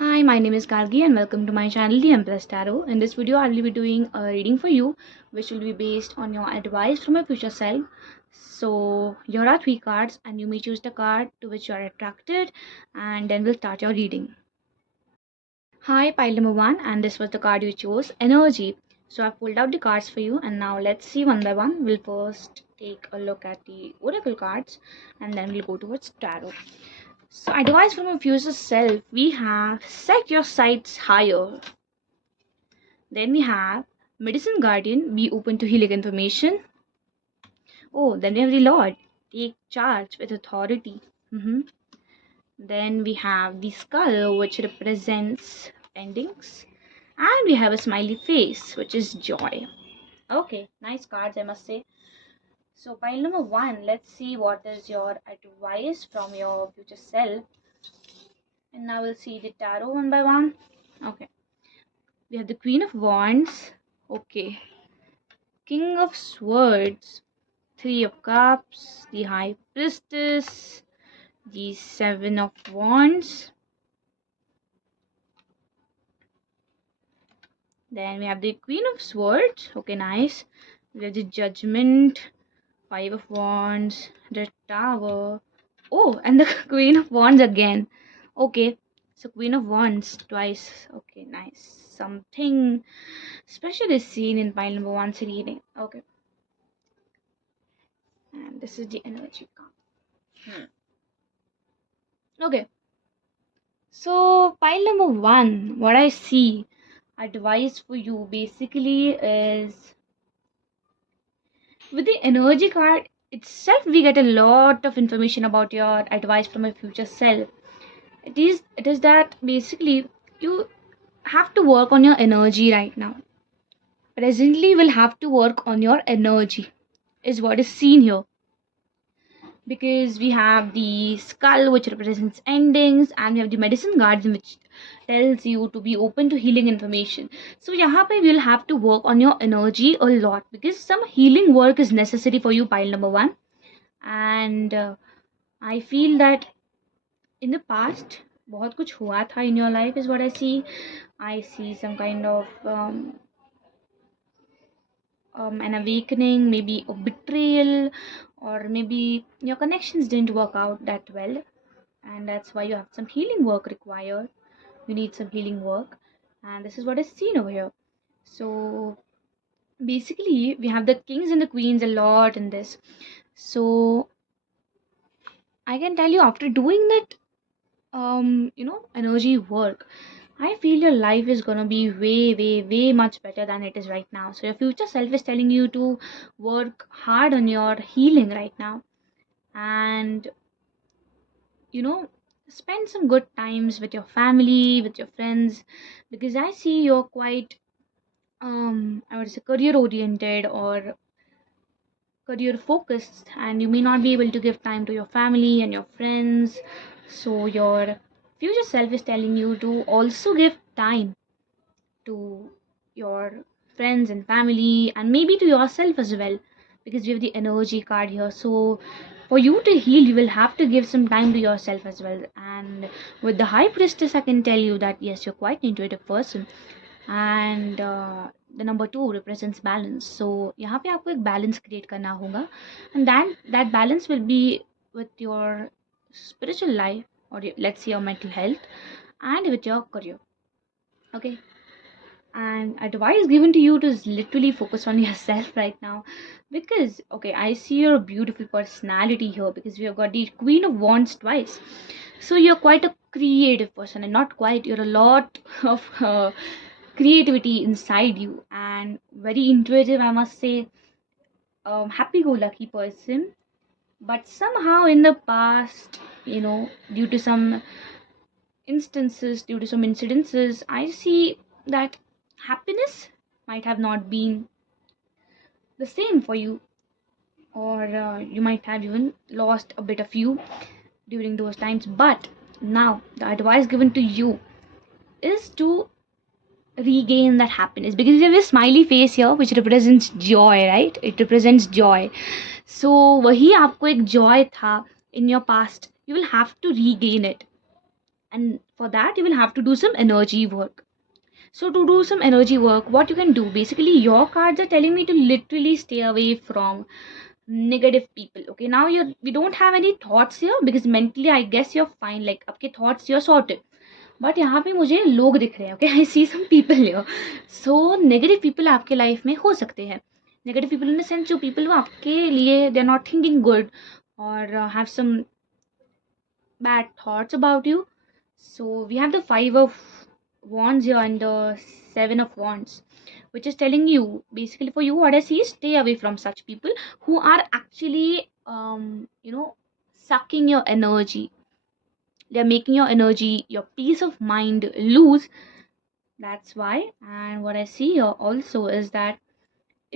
Hi, my name is Gargi and welcome to my channel The Empress Tarot. In this video, I will be doing a reading for you which will be based on your advice from your future self. So, here are three cards and you may choose the card to which you are attracted and then we'll start your reading. Hi, pile number one, and this was the card you chose, Energy. So, I've pulled out the cards for you and now let's see one by one. We'll first take a look at the oracle cards and then we'll go towards tarot. So, advice from a future self, we have set your sights higher. Then we have Medicine Guardian, be open to healing information. Oh, then we have the Lord, take charge with authority. Then we have the Skull, which represents endings. And we have a smiley face, which is joy. Okay, nice cards, I must say. So, pile number one, let's see what is your advice from your future self. And now we'll see the tarot one by one. Okay. We have the Queen of Wands. Okay. King of Swords. Three of Cups. The High Priestess. The Seven of Wands. Then we have the Queen of Swords. Okay, nice. We have the Judgment. Five of Wands. The Tower. Oh, and the Queen of Wands again. Okay. So Queen of Wands twice. Okay, nice. Something special is seen in pile number one's reading. Okay. And this is the energy card. Okay. So pile number one, what I see, advice for you basically is with the energy card itself, we get a lot of information about your advice from your future self. It is that basically you have to work on your energy right now. Presently, will have to work on your energy, is what is seen here. Because we have the skull which represents endings and we have the medicine guardian which tells you to be open to healing information. So yahan pe we'll have to work on your energy a lot because some healing work is necessary for you, pile number one. And I feel that in the past बहुत कुछ हुआ था in your life is what I see some kind of an awakening, maybe a betrayal, or maybe your connections didn't work out that well, and that's why you have some healing work required. You need some healing work, and this is what is seen over here. So basically, we have the kings and the queens a lot in this. So I can tell you after doing that, energy work, I feel your life is gonna be way, way, way much better than it is right now. So your future self is telling you to work hard on your healing right now, and spend some good times with your family, with your friends, because I see you're quite, I would say, career oriented or career focused, and you may not be able to give time to your family and your friends. So your future self is telling you to also give time to your friends and family and maybe to yourself as well, because we have the energy card here. So for you to heal, you will have to give some time to yourself as well. And with the high priestess, I can tell you that yes, you're quite an intuitive person. And the number two represents balance. So यहाँ पे आपको एक balance create करना होगा, and then that balance will be with your spiritual life, or let's say your mental health, and with your career. Okay. And advice given to you to literally focus on yourself right now, because okay, I see your beautiful personality here, because we have got the Queen of Wands twice. So you're quite a creative person, and not quite, you're a lot of creativity inside you, and very intuitive, I must say. Happy-go-lucky person, but somehow in the past, due to some instances, due to some incidences, I see that happiness might have not been the same for you, or you might have even lost a bit of you during those times. But now the advice given to you is to regain that happiness, because you have a smiley face here which represents joy, right? It represents joy. So वही आपको एक joy था in your past, you will have to regain it. and for that you will have to do some energy work. So to do some energy work, what you can do, basically your cards are telling me to literally stay away from negative people. Okay, now we don't have any thoughts here because mentally I guess you're fine, like आपके thoughts you're sorted. But यहाँ पे मुझे लोग दिख रहे हैं. Okay, I see some people here. So negative people आपके life में हो सकते हैं. Negative people in the sense जो पीपल वो आपके लिए they are not thinking good और have some bad thoughts about you. So we have the 5 of wands here and the 7 of wands, which is telling you basically for you what I see is stay away from such people who are actually sucking your energy. They're making your energy, your peace of mind lose. That's why. And what I see here also is that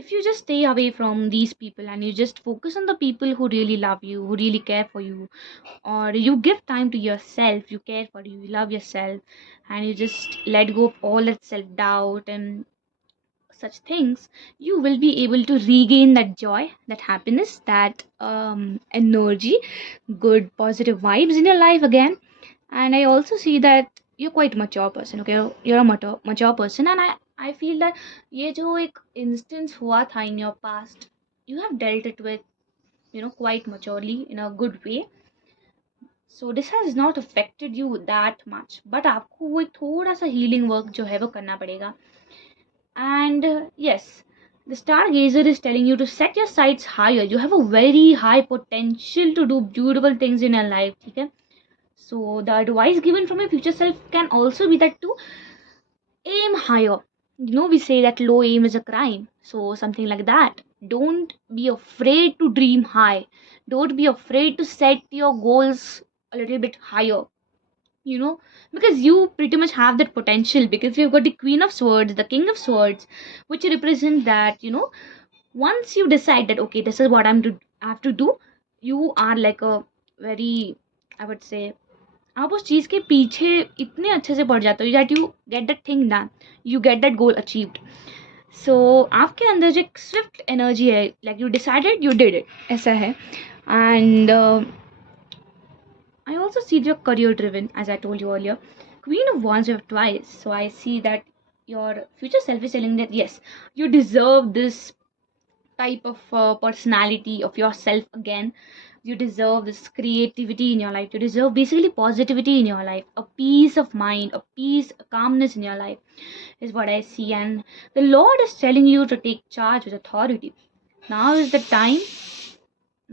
if you just stay away from these people and you just focus on the people who really love you, who really care for you, or you give time to yourself, you care for you love yourself, and you just let go of all that self doubt and such things, you will be able to regain that joy, that happiness, that energy, good positive vibes in your life again. And I also see that you're quite mature person. Okay, you're a mature person, and I feel that ये जो एक instance हुआ था in your past, you have dealt it with quite maturely in a good way. So this has not affected you that much, but आपको वो एक थोड़ा सा healing work जो है वो करना पड़ेगा. And yes, the stargazer is telling you to set your sights higher. You have a very high potential to do beautiful things in your life. ठीक है. So the advice given from your future self can also be that to aim higher. We say that low aim is a crime. So something like that. Don't be afraid to dream high. Don't be afraid to set your goals a little bit higher. Because you pretty much have that potential, because we've got the Queen of Swords, the King of Swords, which represent that, once you decide that, okay, this is what I have to do, you are like a very, I would say, आप उस चीज़ के पीछे इतने अच्छे से पड़ जाते हो that you get that thing done, you get that goal achieved. So आपके अंदर जो एक स्विफ्ट एनर्जी है, like you decided, you did it, ऐसा है. And I also see you're career driven, as I told you earlier. Queen of Wands you have twice, so I see that your future self is telling that yes, you deserve this type of personality of yourself again. You deserve this creativity in your life. You deserve basically positivity in your life, a peace of mind, a peace, a calmness in your life is what I see. And the Lord is telling you to take charge with authority. Now is the time.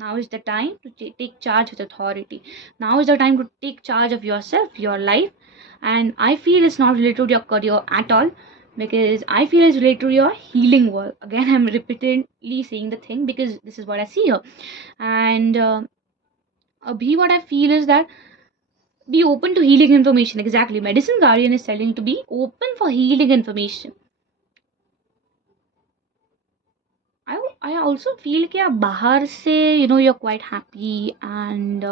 Now is the time to take charge with authority. Now is the time to take charge of yourself, your life. And I feel it's not related to your career at all, because I feel it's related to your healing work. Again, I'm repeatedly saying the thing because this is what I see here. And abhi what I feel is that be open to healing information. Exactly. Medicine Guardian is telling to be open for healing information. I also feel कि आप बाहर से you're quite happy and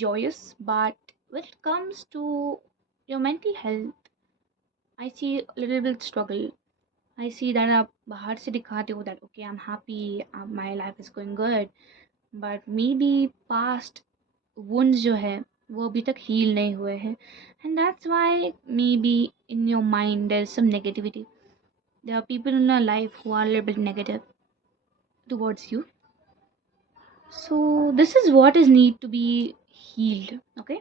joyous, but when it comes to your mental health, I see a little bit struggle. I see that आप बाहर से दिखाते हो that okay, I'm happy, my life is going good, but maybe past wounds जो है वो अभी तक heal नहीं हुए हैं, and that's why maybe in your mind there's some negativity. There are people in your life who are a little bit negative towards you. So this is what is need to be healed. Okay.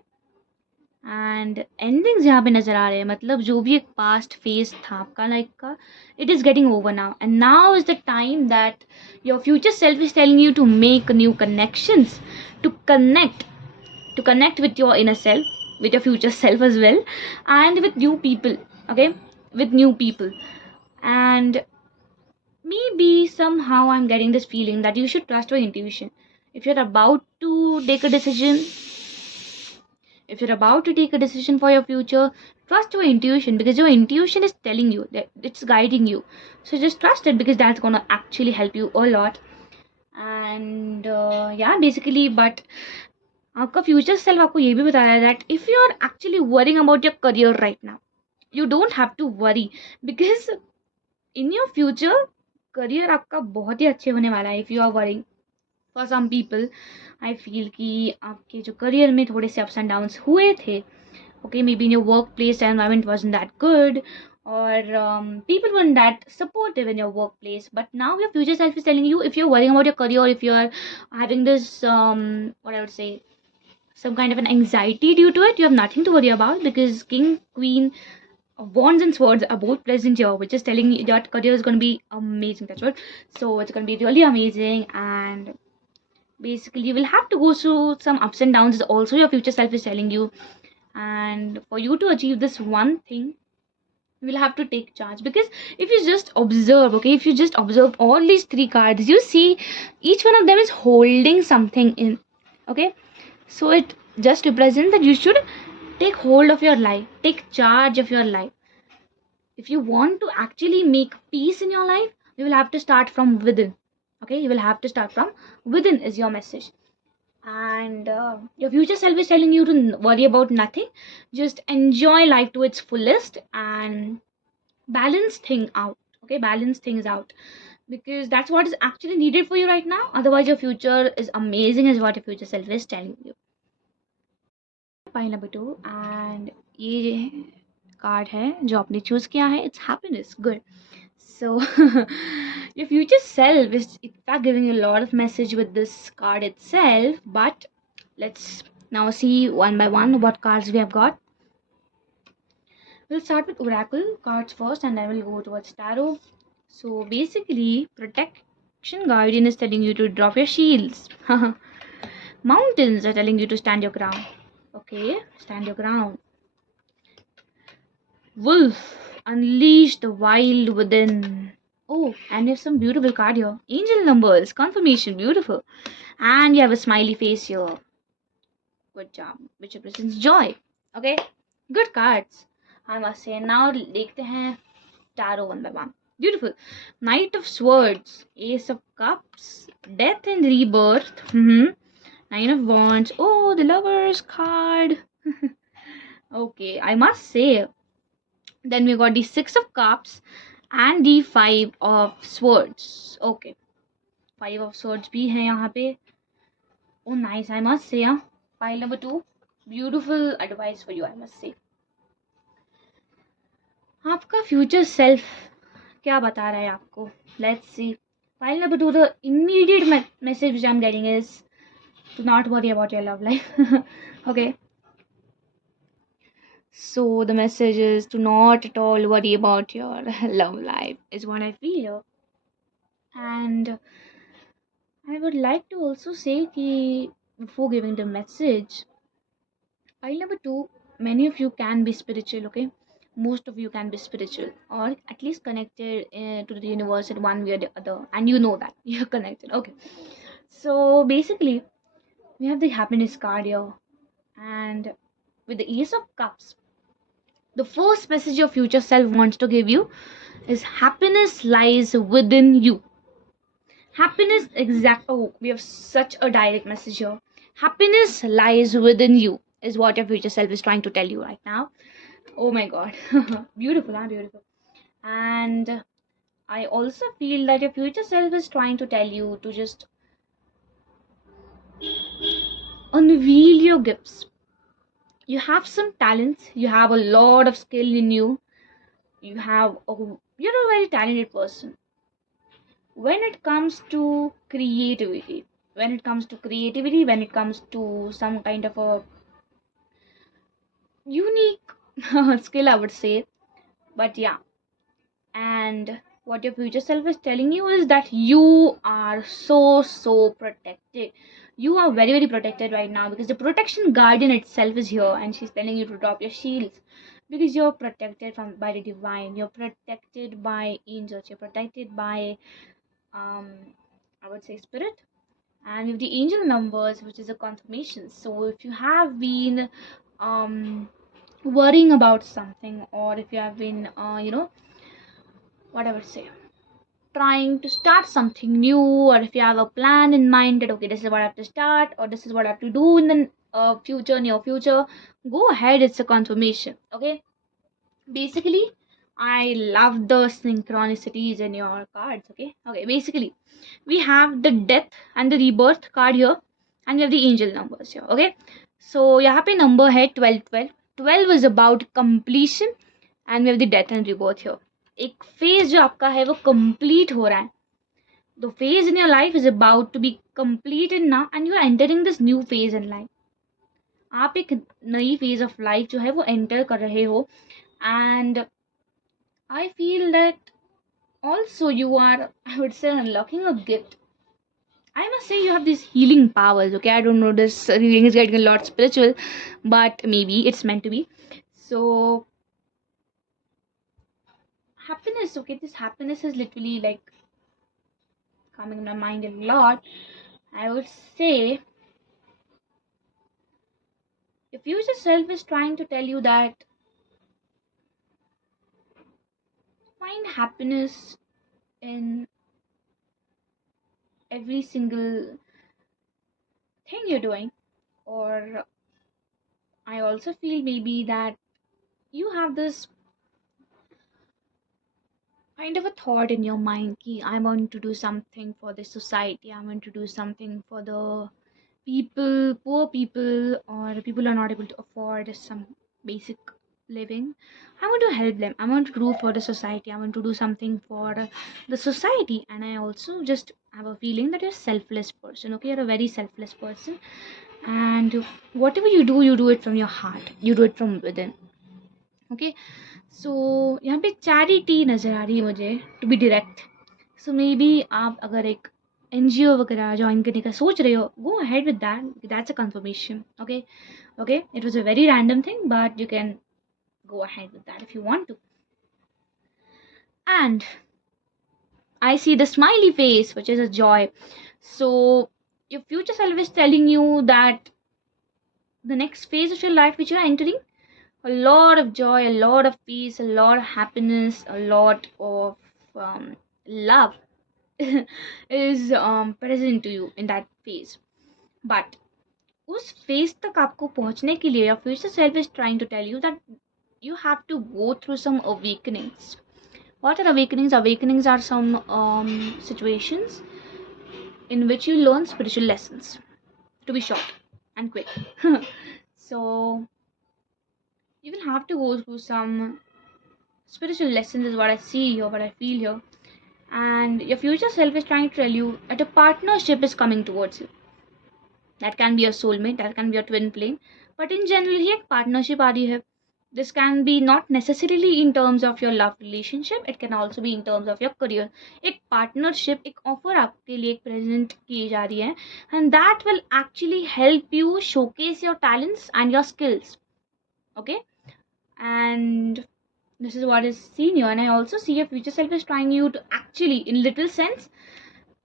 And endings यहाँ पे नज़र आ रहे हैं, मतलब जो भी एक past phase था आपका लाइफ का, it is getting over now, and now is the time that your future self is telling you to make new connections, to connect with your inner self, with your future self as well, and with new people. Okay, with new people. And maybe somehow I'm getting this feeling that you should trust your intuition. If you're about to take a decision, if you're about to take a decision for your future, trust your intuition, because your intuition is telling you that it's guiding you. So just trust it, because that's gonna actually help you a lot. And yeah, basically, but आपका future self आपको ये भी बता रहा है that if you are actually worrying about your career right now, you don't have to worry, because in your future career आपका बहुत ही अच्छे होने वाला है. If you are worrying For some people, I feel कि आपके जो career में थोड़े से ups and downs हुए थे. Okay, maybe in your workplace the environment wasn't that good, or people weren't that supportive in your workplace. But now your future self is telling you, if you're worrying about your career, or if you're having this what I would say, some kind of an anxiety due to it, you have nothing to worry about, because king, queen, wands and swords are both present here, which is telling you that career is going to be amazing. That's what. So it's going to be really amazing. And basically you will have to go through some ups and downs, is also your future self is telling you. And for you to achieve this one thing, you will have to take charge. Because if you just observe, okay, if you just observe all these three cards, you see each one of them is holding something in. Okay, so it just represents that you should take hold of your life, take charge of your life. If you want to actually make peace in your life, you will have to start from within. Okay, you will have to start from within, is your message. And your future self is telling you to worry about nothing, just enjoy life to its fullest and balance thing out. Okay, balance things out, because that's what is actually needed for you right now. Otherwise your future is amazing, is what your future self is telling you. Pile number 2, and ये card है जो आपने choose किया है, it's happiness. Good. So your future self is in fact giving you a lot of message with this card itself. But let's now see one by one what cards we have got. We'll start with oracle cards first, and I will go towards tarot. So basically, protection guardian is telling you to drop your shields. Mountains are telling you to stand your ground. Okay, stand your ground. Wolf, unleash the wild within. Oh, and you have some beautiful card here. Angel numbers, confirmation, beautiful. And you have a smiley face here. Good job, which represents joy. Okay, good cards, I must say. Now देखते हैं tarot one by one. Beautiful. Knight of Swords, Ace of Cups, Death and Rebirth. Nine of Wands. Oh, the Lover's card. Okay, I must say. Then we got the Six of Cups and the Five of Swords. Okay, Five of Swords भी है यहाँ पे. Oh, nice, I must say. Pile number 2. Beautiful advice for you, I must say. आपका future self क्या बता रहा है आपको? Let's see. Pile number 2, the immediate message which I'm getting is to not worry about your love life. Okay. So the message is to not at all worry about your love life, is what I feel. And I would like to also say that before giving the message, pile number 2, many of you can be spiritual, okay? Most of you can be spiritual, or at least connected to the universe in one way or the other, and you know that you're connected. Okay, so basically we have the happiness card here, and with the Ace of Cups, the first message your future self wants to give you is happiness lies within you. Happiness, oh, we have such a direct message here. Happiness lies within you, is what your future self is trying to tell you right now. Oh my god. Beautiful, huh? Beautiful. And I also feel that your future self is trying to tell you to just unveil your gifts. You have some talents, you have a lot of skill in you, you're a very talented person. When it comes to creativity, when it comes to some kind of a unique skill, I would say. But yeah, and what your future self is telling you is that you are so protected. You are very protected right now, because the protection guardian itself is here, and she's telling you to drop your shields, because you're protected by the divine, you're protected by angels, you're protected by I would say spirit. And with the angel numbers, which is a confirmation. So if you have been worrying about something, or if you have been what I would say, trying to start something new, or if you have a plan in mind that okay, this is what I have to start, or this is what I have to do in the near future, go ahead, it's a confirmation. Okay, basically I love the synchronicities in your cards. Okay, basically we have the death and the rebirth card here, and we have the angel numbers here. Okay, so यहाँ पे number है 12 12. 12 is about completion, and we have the death and rebirth here. एक phase जो आपका है वो complete हो रहा है. The phase in your life is about to be completed now, and you are entering this new phase in life. आप एक नई phase of life जो है वो enter कर रहे हो, and I feel that also you are, I would say, unlocking a gift. I must say you have these healing powers. Okay, I don't know, this reading is getting a lot spiritual, but maybe it's meant to be. So happiness, okay, this happiness is literally like coming in my mind a lot. I would say your future self is trying to tell you that find happiness in every single thing you're doing. Or I also feel maybe that you have this kind of a thought in your mind ki I want to do something for the society, I want to do something for the people, poor people, or people who are not able to afford some basic living. I want to help them, I want to do for the society, I want to do something for the society. And I also just have a feeling that you're a selfless person. Okay, you're a very selfless person, and whatever you do it from your heart, you do it from within. Okay, सो यहाँ पे charity नज़र आ रही है मुझे, to be direct. So maybe आप अगर एक NGO वगैरह ज्वाइन करने का सोच रहे हो, go ahead with that, that's a confirmation. Okay okay, it was a very random thing, but you can go ahead with that if you want to. And I see the smiley face, which is a joy. So your future self is telling you that the next phase of your life which you are entering, a lot of joy, a lot of peace, a lot of happiness, a lot of love is present to you in that phase. But उस phase तक आपको पहुंचने के लिए your future self is trying to tell you that you have to go through some awakenings. What are awakenings? Awakenings are some situations in which you learn spiritual lessons, to be short and quick. So you will have to go through some spiritual lessons, is what I see here, what I feel here. And your future self is trying to tell you that a partnership is coming towards you. That can be a soulmate, that can be a twin flame, but in general here partnership aa rahi hai. This can be not necessarily in terms of your love relationship, it can also be in terms of your career. एक partnership, एक offer आपके लिए present की जा रही है, and that will actually help you showcase your talents and your skills. Okay, and this is what is seen here. And I also see your future self is trying you to actually, in little sense,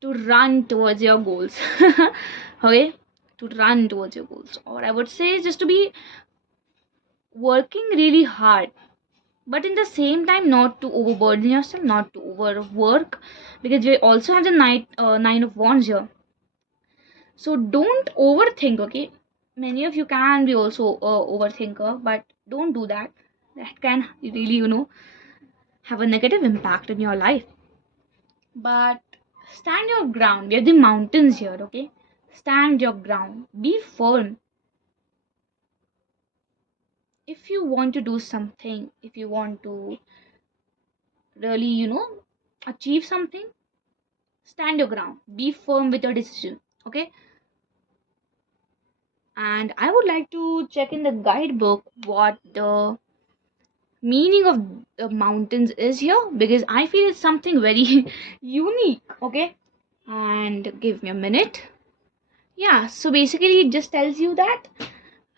to run towards your goals. Okay, to run towards your goals, or I would say just to be working really hard, but in the same time not to overburden yourself, not to overwork, because we also have the nine of wands here. So don't overthink. Okay, many of you can be also overthinker, but don't do that. That can really, have a negative impact in your life. But stand your ground. We have the mountains here. Okay, stand your ground, be firm. If you want to do something, if you want to really, achieve something, stand your ground, be firm with your decision. Okay, and I would like to check in the guidebook what the meaning of the mountains is here, because I feel it's something very unique. Okay, and give me a minute. Yeah, so basically it just tells you that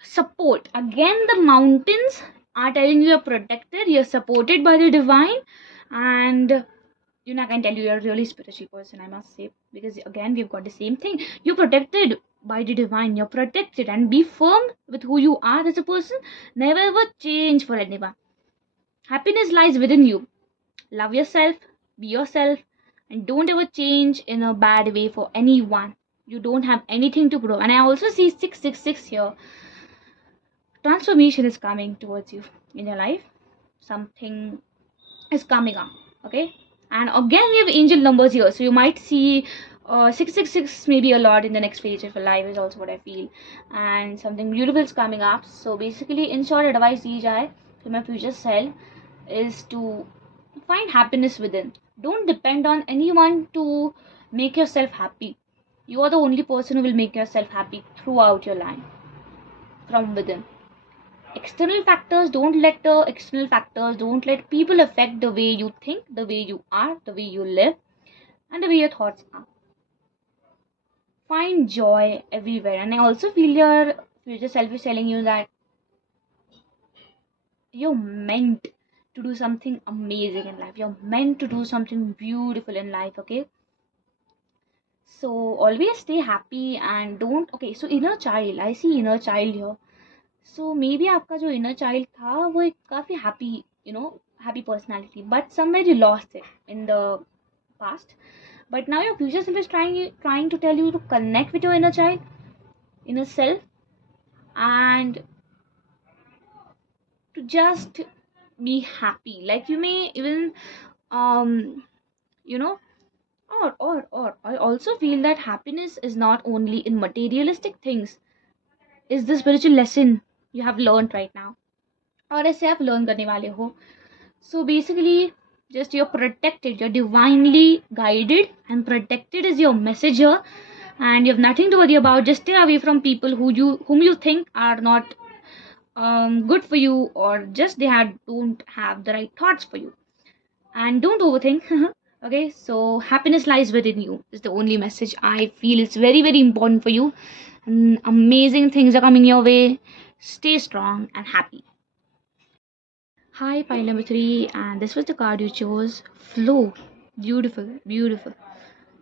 support. Again, the mountains are telling you you're protected, you're supported by the divine, and I can tell you you're a really spiritual person, I must say, because again we've got the same thing. You're protected by the divine, you're protected, and be firm with who you are as a person. Never ever change for anyone. Happiness lies within you. Love yourself, be yourself, and don't ever change in a bad way for anyone. You don't have anything to prove. And I also see 666 here. Transformation is coming towards you in your life. Something is coming up. Okay, and again we have angel numbers here, so you might see 666 maybe a lot in the next phase of your life is also what I feel, and something beautiful is coming up. So basically, in short, advice दी जाए to my future self is to find happiness within. Don't depend on anyone to make yourself happy. You are the only person who will make yourself happy throughout your life from within. External factors don't let people affect the way you think, the way you are, the way you live, and the way your thoughts are. Find joy everywhere. And I also feel your future self is telling you that you're meant to do something amazing in life. You're meant to do something beautiful in life, okay? So always stay happy and don't. Okay, so inner child, I see inner child here. So maybe आपका जो inner child था वो एक काफी happy personality, but somewhere you lost it in the past. But now your future self is trying to tell you to connect with your inner self, and to just be happy. Like you may even um you know or I also feel that happiness is not only in materialistic things. Is the spiritual lesson you have learned right now, और ऐसे आप learn करने वाले हो. So basically, just you're protected, you're divinely guided and protected is your message here, and you have nothing to worry about. Just stay away from people whom you think are not good for you, or just don't have the right thoughts for you, and don't overthink. Okay, so happiness lies within you is the only message I feel. It's very very important for you, and amazing things are coming your way. Stay strong and happy. Hi, pile number 3, and this was the card you chose. Flow. Beautiful, beautiful.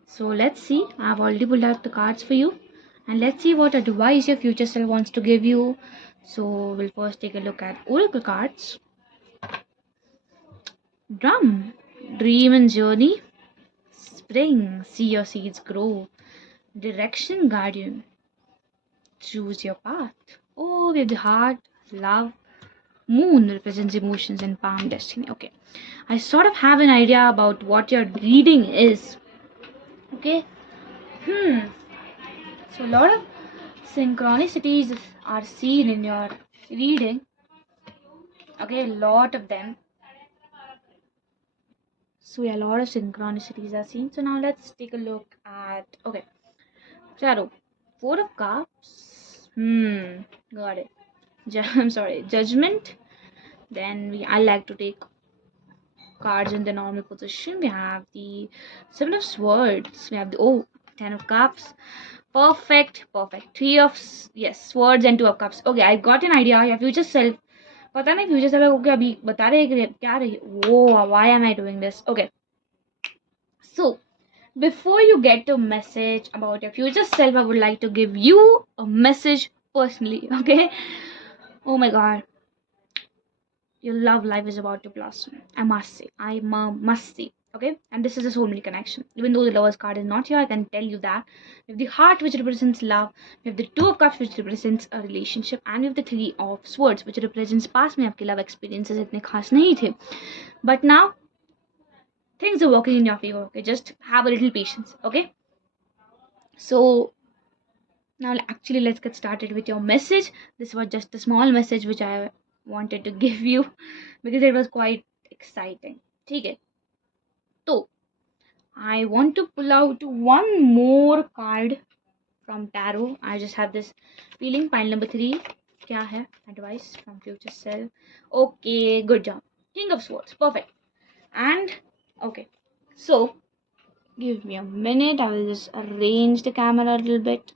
So let's see. I've already pulled out the cards for you, and let's see what advice your future self wants to give you. So we'll first take a look at oracle cards. Drum. Dream and journey. Spring. See your seeds grow. Direction, guardian. Choose your path. Oh, we have the heart, love. Moon represents emotions and palm destiny. Okay, I sort of have an idea about what your reading is. Okay. Hmm. So a lot of synchronicities are seen in your reading. Okay, a lot of them. So yeah, a lot of synchronicities are seen. So now let's take a look at, okay, Tarot. Four of Cups. Got it. I'm sorry. Judgment. Then I like to take cards in the normal position. We have the Seven of Swords. We have the Ten of Cups. Perfect, perfect. Yes, Swords and Two of Cups. Okay, I got an idea. Your future self. पता नहीं future self को क्या अभी बता रहे हैं कि क्या रही. Whoa, why am I doing this? Okay. So before you get a message about your future self, I would like to give you a message personally. Okay. Oh my God. Your love life is about to blossom. I must say. Must say. Okay? And this is a soulmate connection. Even though the lover's card is not here, I can tell you that. We have the heart, which represents love. We have the two of cups, which represents a relationship. And we have the three of swords, which represents past में आपके love experiences इतने खास नहीं थे. But now, things are working in your favor. Okay? Just have a little patience. Okay? So, now actually let's get started with your message. This was just a small message which I wanted to give you because it was quite exciting. ठीक है. So I want to pull out one more card from tarot. I just have this feeling. Pile number 3. क्या है? Advice from future self. Okay, good job. King of Swords. Perfect. And okay. So give me a minute. I will just arrange the camera a little bit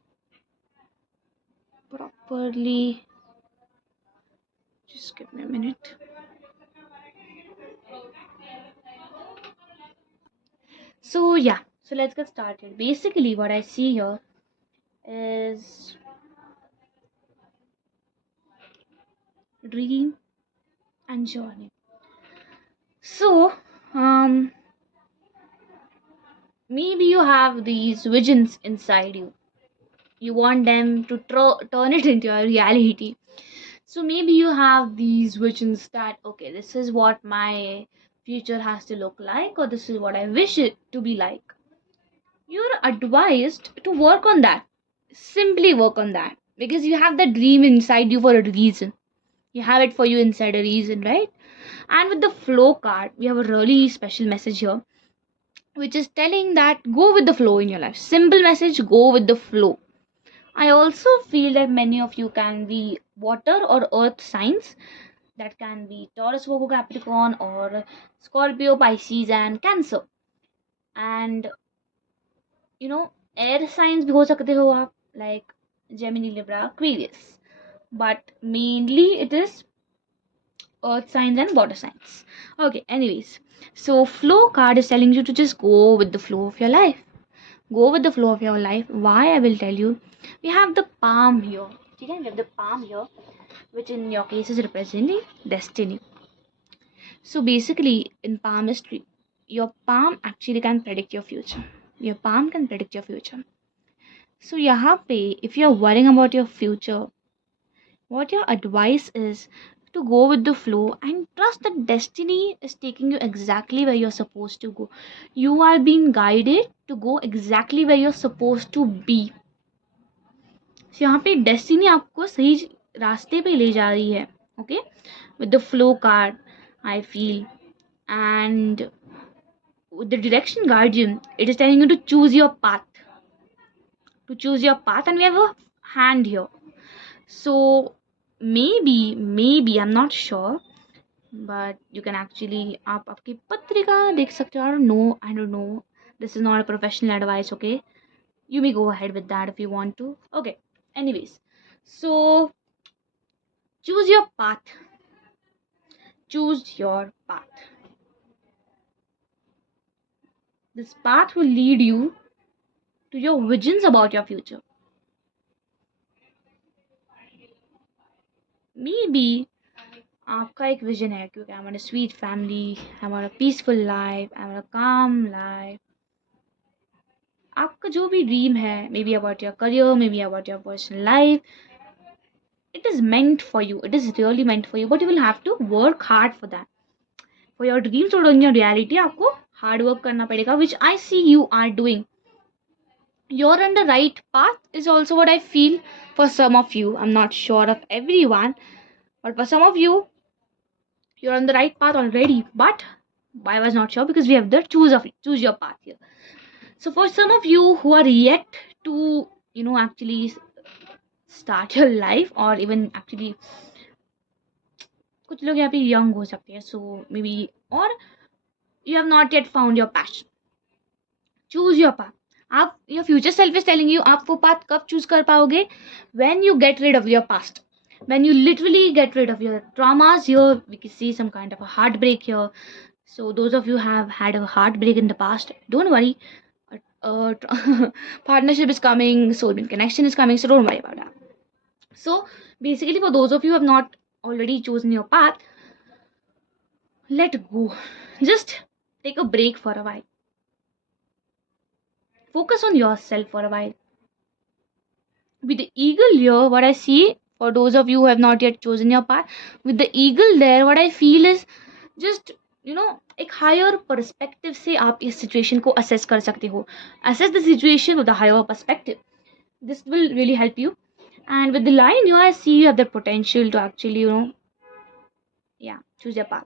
properly. Just give me a minute. So yeah, so let's get started. Basically what I see here is dream and journey. So maybe you have these visions inside you. You want them to turn it into a reality. So maybe you have these visions that okay, this is what my future has to look like, or this is what I wish it to be like. You're advised to work on that. Simply work on that, because you have that dream inside you for a reason. You have it for you inside a reason, right? And with the flow card, we have a really special message here, which is telling that go with the flow in your life. Simple message, go with the flow. I also feel that many of you can be water or earth signs. That can be Taurus, Virgo, Capricorn, or Scorpio, Pisces, and Cancer. And air signs भी हो सकते हो आप, like Gemini, Libra, Aquarius. But mainly it is earth signs and water signs. Okay, anyways. So flow card is telling you to just go with the flow of your life. Go with the flow of your life. Why? I will tell you. We have the palm here. Okay, we have the palm here, which in your case is representing destiny. So basically, in palmistry, your palm actually can predict your future. Your palm can predict your future. So यहाँ पे, if you're worrying about your future, what your advice is to go with the flow and trust that destiny is taking you exactly where you're supposed to go. You are being guided to go exactly where you're supposed to be. So यहाँ पे destiny आपको सही रास्ते पे ले जा रही है. Okay, with the flow card, I feel, and with the direction guardian, it is telling you to choose your path. To choose your path, and we have a hand here. So maybe I'm not sure, but you can actually आप आपकी पत्रिका देख सकते हो. I don't know. This is not a professional advice, okay? You may go ahead with that if you want to. Okay. Anyways, so choose your path. Choose your path. This path will lead you to your visions about your future. Maybe आपका एक vision है, क्योंकि I want a sweet family, I want a peaceful life, I want a calm life. आपका जो भी dream है, maybe about your career, maybe about your personal life, it is meant for you. It is really meant for you, but you will have to work hard for that. For your dreams or in your reality, आपको hard work करना पड़ेगा, which I see you are doing. You're on the right path is also what I feel for some of you. I'm not sure of everyone, but for some of you, you're on the right path already. But I was not sure because we have the choose your path here. So for some of you who are yet to actually start your life, or even actually कुछ लोग यहाँ पे young हो सकते हैं, so maybe, or you have not yet found your passion. Choose your path. आप your future self is telling you आप वो path कब choose कर पाओगे? When you get rid of your past. When you literally get rid of your traumas. Here we can see some kind of a heartbreak here. So those of you have had a heartbreak in the past, don't worry. Partnership is coming, soulmate connection is coming, so don't worry about that. So basically, for those of you who have not already chosen your path, let go. Just take a break for a while. Focus on yourself for a while. With the eagle here, what I see, for those of you who have not yet chosen your path, with the eagle there, what I feel is just एक higher perspective से आप इस situation को assess कर सकते हो. Assess the situation with a higher perspective. This will really help you. And with the lion here, I see you have the potential to actually choose your path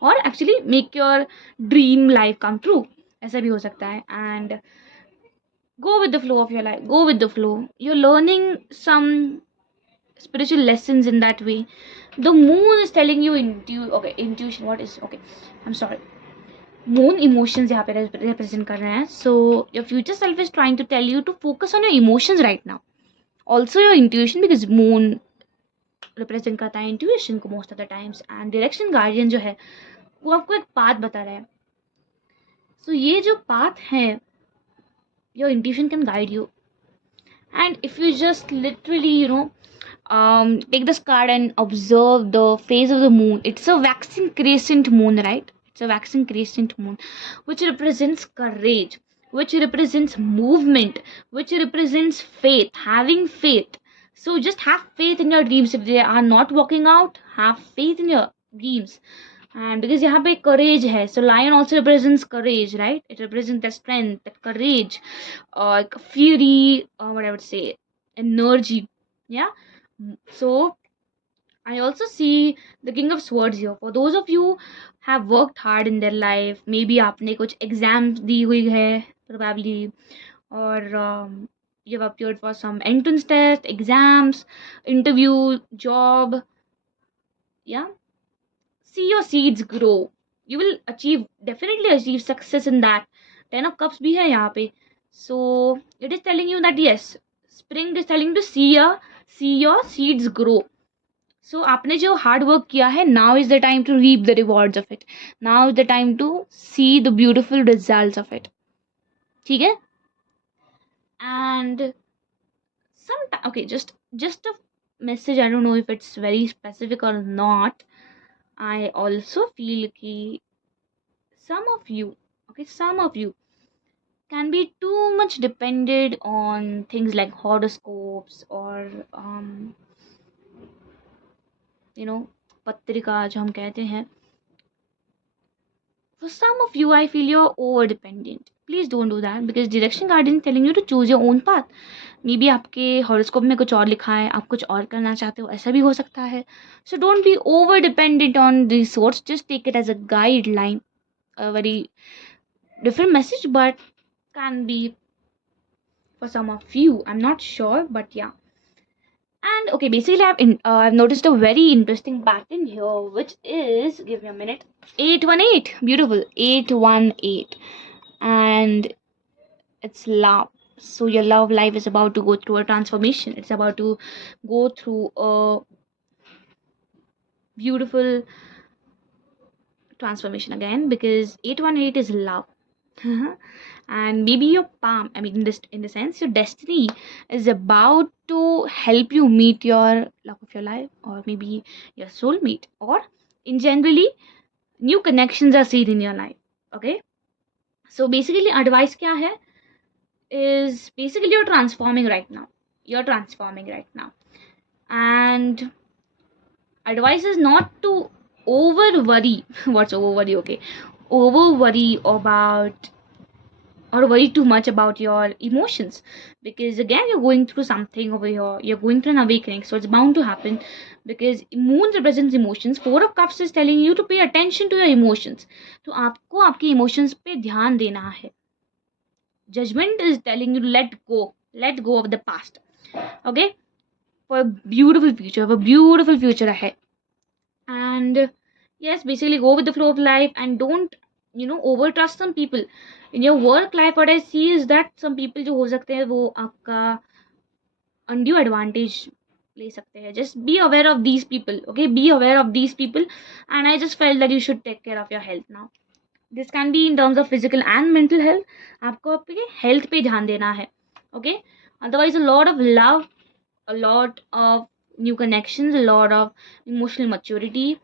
or actually make your dream life come true. ऐसा भी हो सकता है. And go with the flow of your life. Go with the flow. You're learning some spiritual lessons in that way. The moon is telling you intuition. What is I'm sorry. Moon emotions यहाँ पे represent कर रहे हैं. So your future self is trying to tell you to focus on your emotions right now. Also your intuition, because moon represent करता है intuition को most of the times. And direction guardian जो है वो आपको एक path बता रहा है. So ये जो path है, your intuition can guide you. And if you just literally take this card and observe the phase of the moon. It's a waxing crescent moon, right? It's a waxing crescent moon, which represents courage, which represents movement, which represents faith, having faith. So just have faith in your dreams. If they are not working out, have faith in your dreams. And because यहाँ पे courage है, so lion also represents courage, right? It represents that strength, that courage, like fury, or what I would say, energy. Yeah. So I also see the King of Swords here. For those of you have worked hard in their life, maybe आपने कुछ exams दी हुई है, probably, or you've appeared for some entrance test, exams, interview, job. Yeah, see your seeds grow. You will definitely achieve success in that. Ten of Cups bhi hai yahan pe. So it is telling you that yes, spring is telling to see your seeds grow. So आपने जो hard work किया है, now is the time to reap the rewards of it. Now is the time to see the beautiful results of it. ठीक है? And okay, just a message. I don't know if it's very specific or not. I also feel कि some of you, okay, some of you can be too much dependent on things like horoscopes or you know, पत्रिका जो हम कहते हैं. For some of you, I feel you're over dependent. Please don't do that, because direction card is telling you to choose your own path. Maybe आपके horoscope में कुछ और लिखा है, आप कुछ और करना चाहते हो, ऐसा भी हो सकता है. So don't be over dependent on these sorts. Just take it as a guideline, a very different message, but can be for some of you. I'm not sure, but yeah. And okay, basically, I've noticed a very interesting pattern here, which is, give me a minute, 818. Beautiful, 818, and it's love. So your love life is about to go through a transformation. It's about to go through a beautiful transformation again, because 818 is love. And maybe your palm, I mean, in the sense, your destiny is about to help you meet your love of your life, or maybe your soulmate, or in generally new connections are seen in your life. Okay, so basically advice kya hai is, basically you're transforming right now. You're transforming right now, and advice is not to over worry. What's over worry? Okay, over worry about, or worry too much about your emotions, because again you're going through something over here, you're going through an awakening, so it's bound to happen, because moon represents emotions. Four of Cups is telling you to pay attention to your emotions. तो आपको आपके emotions पे ध्यान देना है. Judgment is telling you to let go of the past. Okay, for a beautiful future, for a beautiful future ahead. And yes, basically go with the flow of life, and don't over trust some people in your work life. What I see is that some people जो हो सकते हैं वो आपका undue advantage ले सकते हैं. Just be aware of these people. Okay, be aware of these people. And I just felt that you should take care of your health now. This can be in terms of physical and mental health. आपको आपके health पे ध्यान देना है. Okay, otherwise a lot of love, a lot of new connections, a lot of emotional maturity,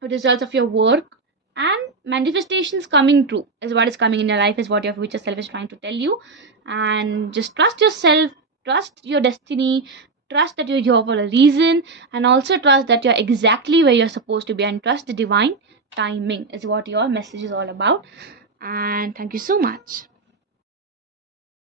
results of your work, and manifestations coming true is what is coming in your life, is what your future self is trying to tell you. And just trust yourself, trust your destiny, trust that you're here for a reason, and also trust that you're exactly where you're supposed to be, and trust the divine timing is what your message is all about. And thank you so much.